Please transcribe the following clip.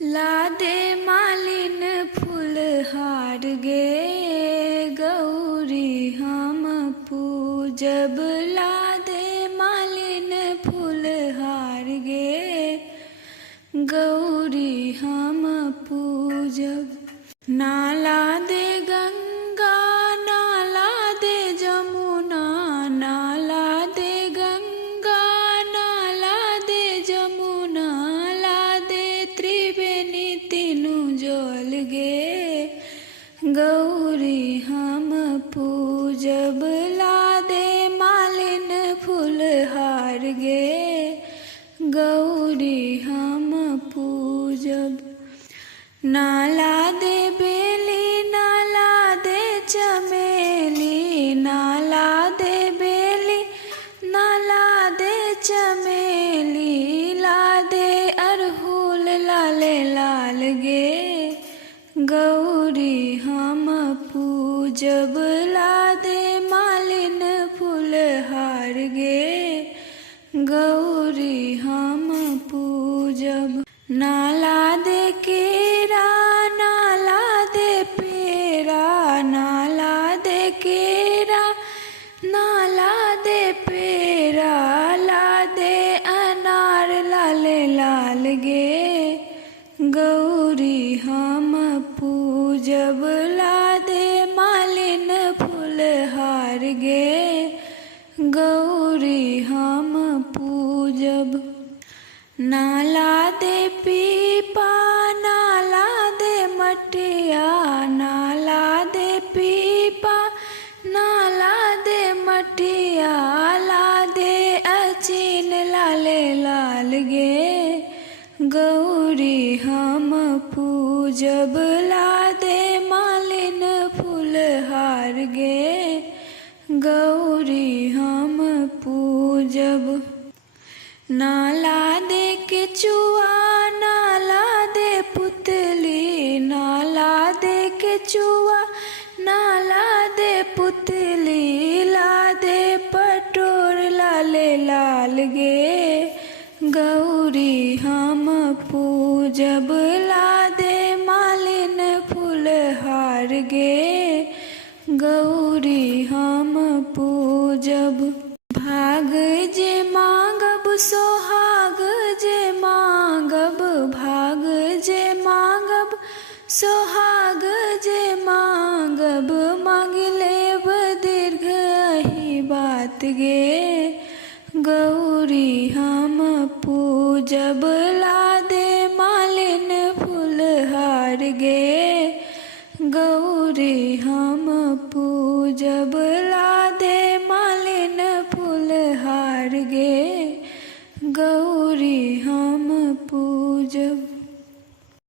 लादे मालिन फूलहार गे गौरी हम पूजब। लादे मालिन फूलहार गे गौरी हम पूजब। नाला दे गंगा नाला दे जमुना, नाला दे गंगा नाला दे जमुना, ला दे त्रिवेणी तीनू जल गे गौरी हम पूजब। लादे मालिन फूलहार गे गौरी हम पूजब। नाला दे बेली नाला दे चमेली, नाला दे बेली नाला दे चमेली, ला दे अरहुल लाले लाल गे गौरी हम पूजब। लादे मालिन फूलहार गे गौरी हम पूजब। नाला दे केरा नाला दे पेरा, नाला दे केरा नाला दे पेरा, ला दे अनार लाले लाल गे गौरी हम पूजब। लादे मालिन फूलहार गे गौरी हम पूजब। नाला दे पीपा नाला दे मटिया, नाला दे पीपा नाला दे मटिया, ला दे अचिन लाले लाल गे गौरी हम पूजब। लादे मालिन फूलहार गे गौरी हम पूजब। नाला दे केचुआ नाला दे पुतली, नाला दे केचुआ नाला दे पुतली, ला दे पटोर लाले लाल गे गौरी हम पूजब। लादे मालिन फूलहार गे गौरी हम पूजब। भाग जे मांगब सोहाग जे मांगब, भाग जे मांगब सोहाग जे मांगब, मांग लेब दीर्घ ही बात गे गौरी हम पूजब। लादे मालिन फूलहार गे गौरी हम पूजब। लादे मालिन फूलहार गे गौरी हम पूजब।